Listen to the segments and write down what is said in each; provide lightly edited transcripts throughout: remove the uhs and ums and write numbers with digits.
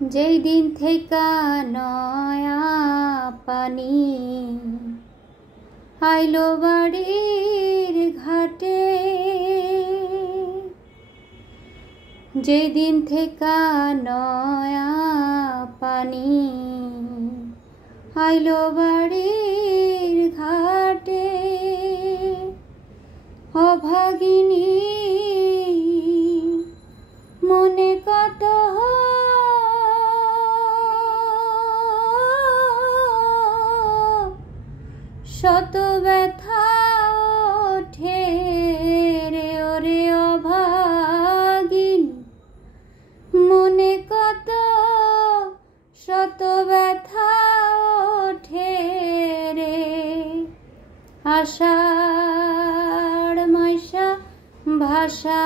যেই দিন থেকে নয়া পানি আইলো বাড়ির ঘাটে, যেই দিন থেকে নয়া পানি আইলো বাড়ির ঘাটে, অভাগিনী মনে কত শত ব্যথা ওঠে রে ওরে অভাগিনী, মনে কত শত ব্যথা ওঠে রে। আষাঢ় মাইশা ভাষা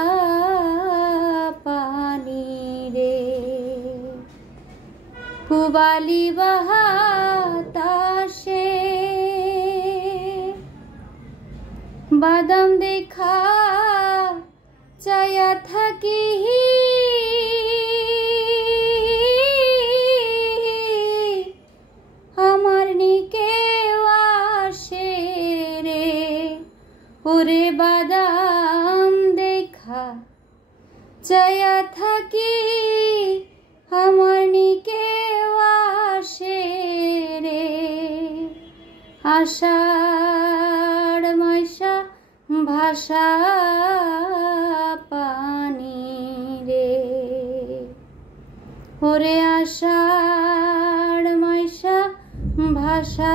পানি রে, পুবালি বাতাসে বাদাম দেখা চায়া থাকি, আমার নিকে আসে রে ওরে বাদাম দেখা চায়া থাকি, আমার নিকে আসে রে। আষাঢ় মাইশা ভাষা পানি রে, ওরে আষাঢ় মাইশা ভাষা